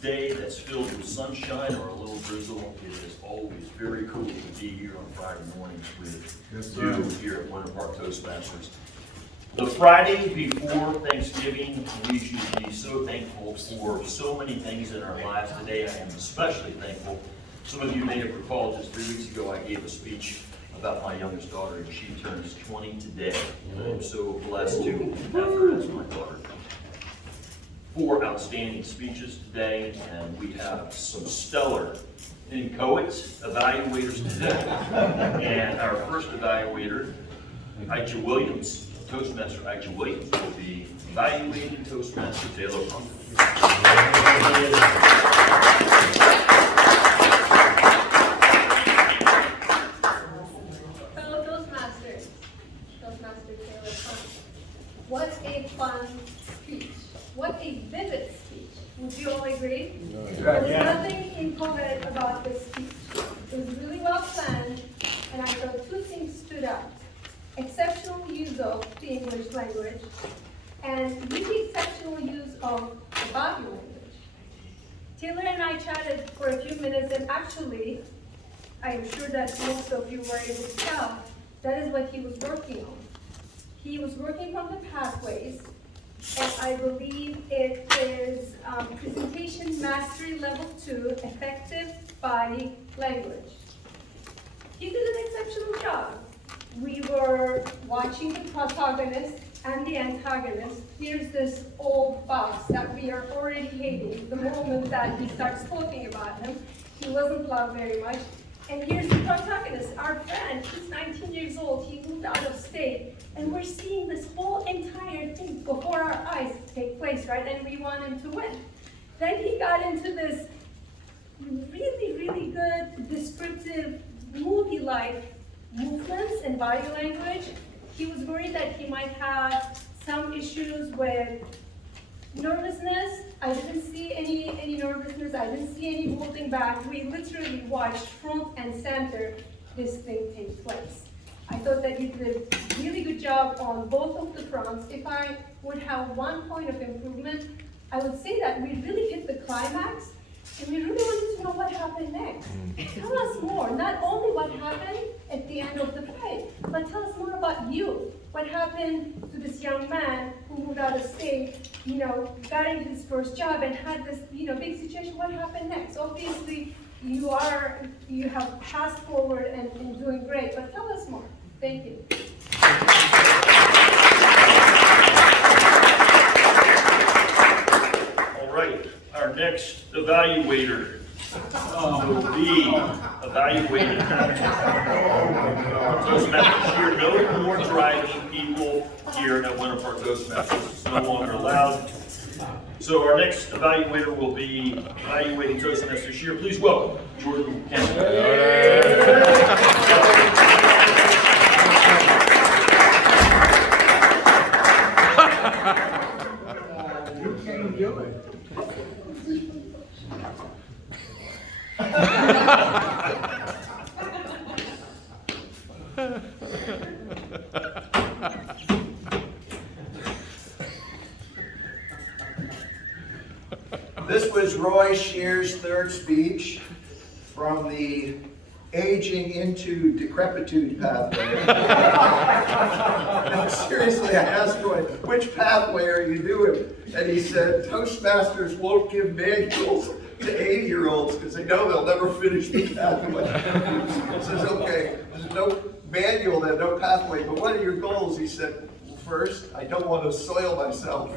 Day that's filled with sunshine or a little drizzle. It is always very cool to be here on Friday mornings with you here at Winter Park Toastmasters. The Friday before Thanksgiving, we should be so thankful for so many things in our lives. Today I am especially thankful. Some of you may have recalled just 3 weeks ago I gave a speech about my youngest daughter, and she turns 20 today. And I am so blessed to have her as my daughter. 4 outstanding speeches today, and we have some stellar inchoate evaluators today. And our first evaluator, Aisha Williams, Toastmaster Aisha Williams, will be evaluating Toastmaster Taylor Pump. Fellow Toastmasters, Toastmaster Taylor Pump. What a fun speech. What a vivid speech. Would you all agree? There was nothing incoherent about this speech. It was really well planned, and I thought 2 things stood out. Exceptional use of the English language, and really exceptional use of the body language. Taylor and I chatted for a few minutes, and actually, I'm sure that most of you were able to tell, that is what he was working on. He was working from the pathways, and I believe it is presentation mastery level 2, effective body language. He did an exceptional job. We were watching the protagonist and the antagonist. Here's this old boss that we are already hating the moment that he starts talking about him. He wasn't loved very much. And here's the protagonist, our friend. He's 19 years old. He moved out of state. And we're seeing this whole entire thing before our eyes take place, right? And we want him to win. Then he got into this really, really good descriptive movie-like movements and body language. He was worried that he might have some issues with nervousness. I didn't see any nervousness. I didn't see any holding back. We literally watched front and center this thing take place. I thought that he did a really good job on both of the fronts. If I would have 1 point of improvement, I would say that we really hit the climax, and we really wanted to know what happened next. Tell us more, not only what happened at the end of the play, but tell us more about you. What happened to this young man who moved out of state, got into his first job and had this, big situation. What happened next? Obviously, you have passed forward and doing great, but tell us more. Thank you. All right, our next evaluator will be evaluating Toastmasters here. No more driving people here at Winter Park Toastmasters. It's no longer allowed. So our next evaluator will be evaluating Toastmasters here. Please welcome Jordan Campbell. You can't do it. This was Roy Shear's 3rd speech from the aging into decrepitude pathway. No, seriously, I asked Roy, which pathway are you doing? And he said, Toastmasters won't give manuals to 80-year-olds because they know they'll never finish the pathway. He says, okay, there's no manual then, no pathway, but what are your goals? He said, first, I don't want to soil myself.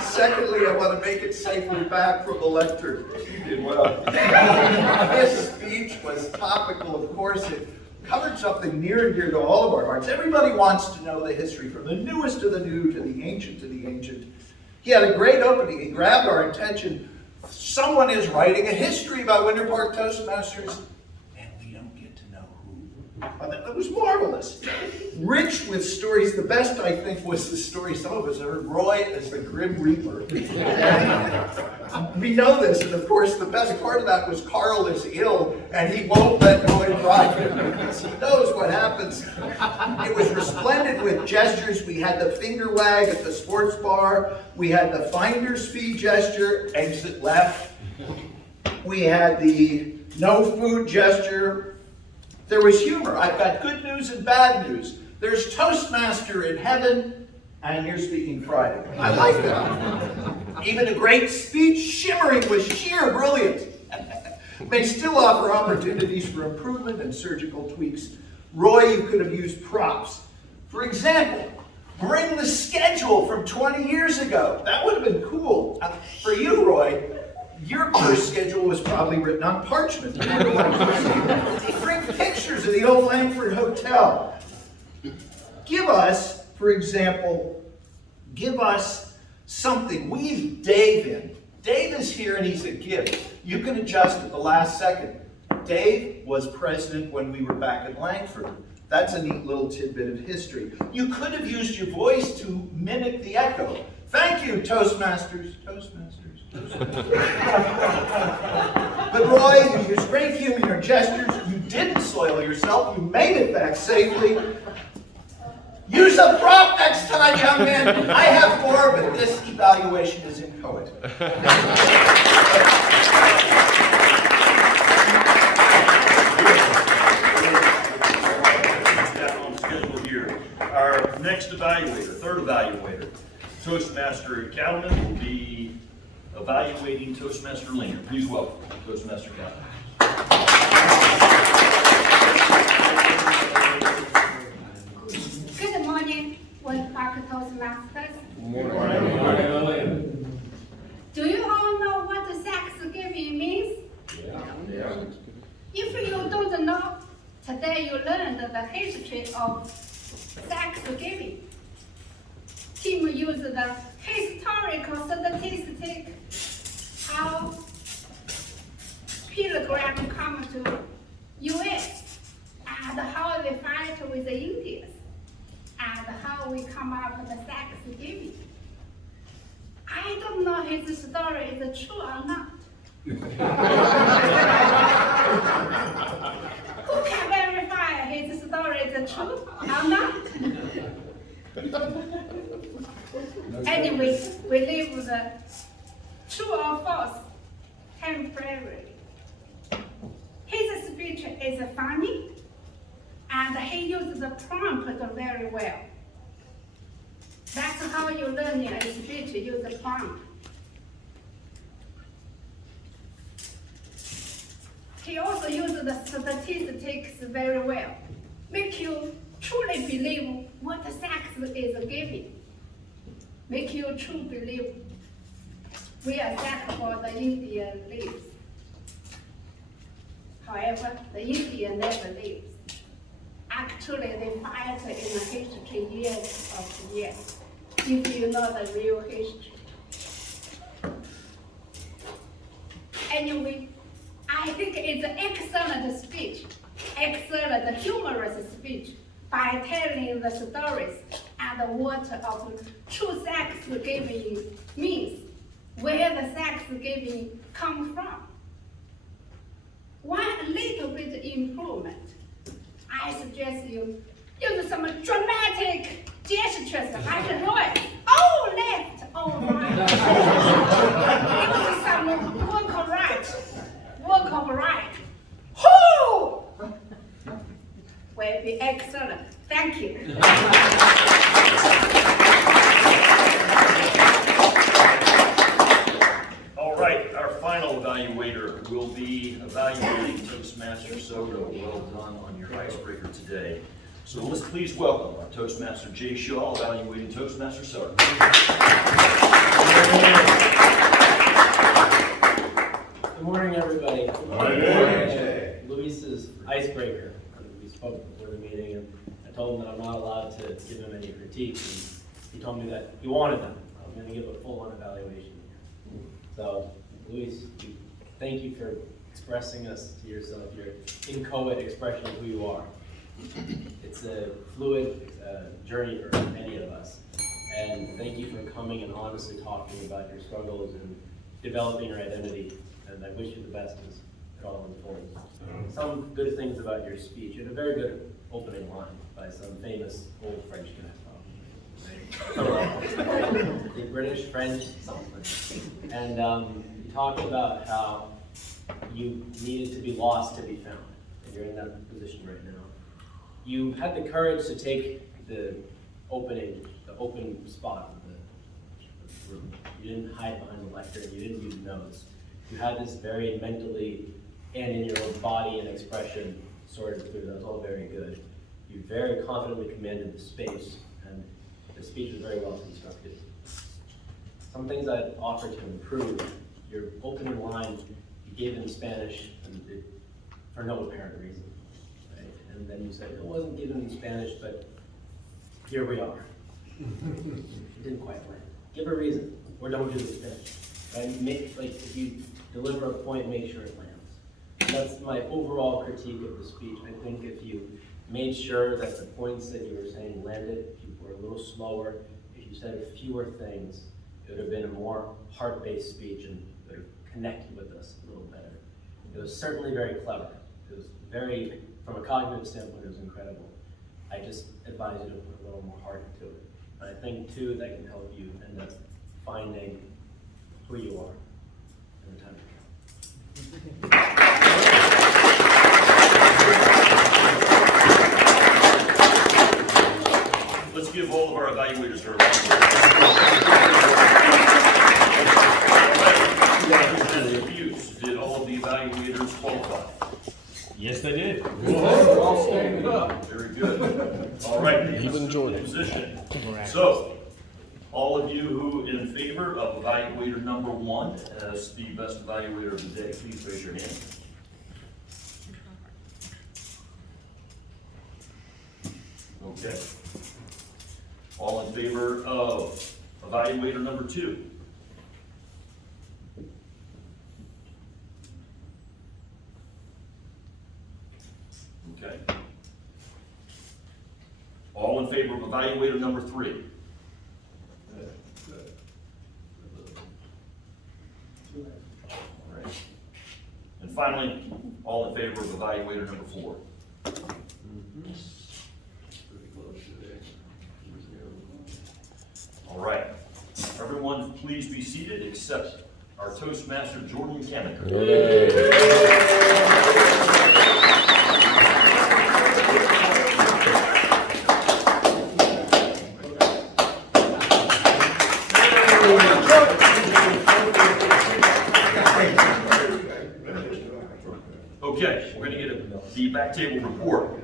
Secondly, I want to make it safely back from the lectern. You did well. This speech was topical, of course. It covered something near and dear to all of our hearts. Everybody wants to know the history, from the newest to the new, to the ancient to the ancient. He had a great opening. He grabbed our attention. Someone is writing a history about Winter Park Toastmasters, and we don't get to know who. It was marvelous. Rich with stories. The best, I think, was the story some of us heard, Roy as the Grim Reaper. We know this, and of course, the best part of that was Carl is ill, and he won't let Roy drive him because he knows what happens. It was resplendent with gestures. We had the finger wag at the sports bar. We had the finder's fee gesture, exit left. We had the no food gesture. There was humor. I've got good news and bad news. There's Toastmaster in heaven, and you're speaking Friday. I like that. Even a great speech shimmering with sheer brilliance may still offer opportunities for improvement and surgical tweaks. Roy, you could have used props. For example, bring the schedule from 20 years ago. That would have been cool. For you, Roy, your first schedule was probably written on parchment. Bring pictures of the old Langford Hotel. Give us, for example, give us something. Weave Dave in. Dave is here and he's a gift. You can adjust at the last second. Dave was president when we were back at Langford. That's a neat little tidbit of history. You could have used your voice to mimic the echo. Thank you, Toastmasters. Toastmasters. But Roy, you used great humor and gestures. You didn't soil yourself. You made it back safely. Use a prop next time, young man. I have more, but this evaluation is inchoate. On schedule here. Our next evaluator, third evaluator, Toastmaster Cattleman, will be evaluating Toastmaster Linger. Please welcome Toastmaster Cattleman. Good morning, Park Toastmasters. Good morning. Do you all know what the Thanksgiving means? Yeah. If you don't know, today you learned the history of Thanksgiving. Team used the historical statistic how pilgrims come to U.S. and how they fight with the Indians and how we come up with Thanksgiving. I don't know if the story is true or not. Who can verify his story is true or not? Anyway, we leave the true or false temporarily. His speech is funny, and he uses the prompt very well. That's how you learn a speech, use the prompt. He also uses the statistics very well, make you truly believe what the sex is giving. Make you truly believe we are sex for the Indian lives. However, the Indian never lives. Actually, they fight in the history years of years, if you know the real history. Anyway, I think it's an excellent speech, excellent humorous speech by telling the stories and what of true Thanksgiving means, where the Thanksgiving comes from. One little bit improvement. I suggest you use some dramatic gestures like Roy. Oh, left, oh, right. Use some work of right. Whoo! Will be excellent. Thank you. All right, our final evaluator will be evaluating Toastmaster Soto. Well done on your icebreaker today. So let's please welcome our Toastmaster Jay Shaw, evaluating Toastmaster Soto. Good morning, everybody. Good morning, Jay. Luis's icebreaker. We spoke before the meeting, and I told him that I'm not allowed to give him any critique. And he told me that he wanted them. I'm going to give a full-on evaluation. So, Luis, thank you for expressing us to yourself, your inchoate expression of who you are. It's a fluid journey for many of us. And thank you for coming and honestly talking about your struggles and developing your identity, and I wish you the best as it all unfolds. Some good things about your speech. You had a very good opening line by some famous old French guy. The British, French, something. And you talked about how you needed to be lost to be found, and you're in that position right now. You had the courage to take the open spot of the room. You didn't hide behind the lectern, you didn't use notes. You had this very mentally and in your own body and expression sorted through. That was all very good. You very confidently commanded the space, and the speech was very well constructed. Some things I'd offer to improve: your opening line you gave in Spanish, and for no apparent reason, right? And then you said it wasn't given in Spanish, but here we are. It didn't quite land. Give a reason, or don't do the Spanish. Right? If you deliver a point, make sure it lands. And that's my overall critique of the speech. I think if you made sure that the points that you were saying landed, if you were a little slower, if you said fewer things, it would have been a more heart-based speech and would have connected with us a little better. It was certainly very clever. It was very, from a cognitive standpoint, it was incredible. I just advise you to put a little more heart into it. And I think, too, that can help you end up finding who you are in the time to come. Let's give all of our evaluators a round of applause. Did all of the evaluators qualify? Yes, they did. All standing up. Very good. All right, Even Jordan. position. So, all of you who in favor of evaluator number 1 as the best evaluator of the day, please raise your hand. Okay. All in favor of evaluator number 2? Okay. All in favor of evaluator number 3? All right. And finally, all in favor of evaluator number 4? All right. Everyone, please be seated except our Toastmaster, Jordan Mechaniker. Okay, we're going to get the back table report.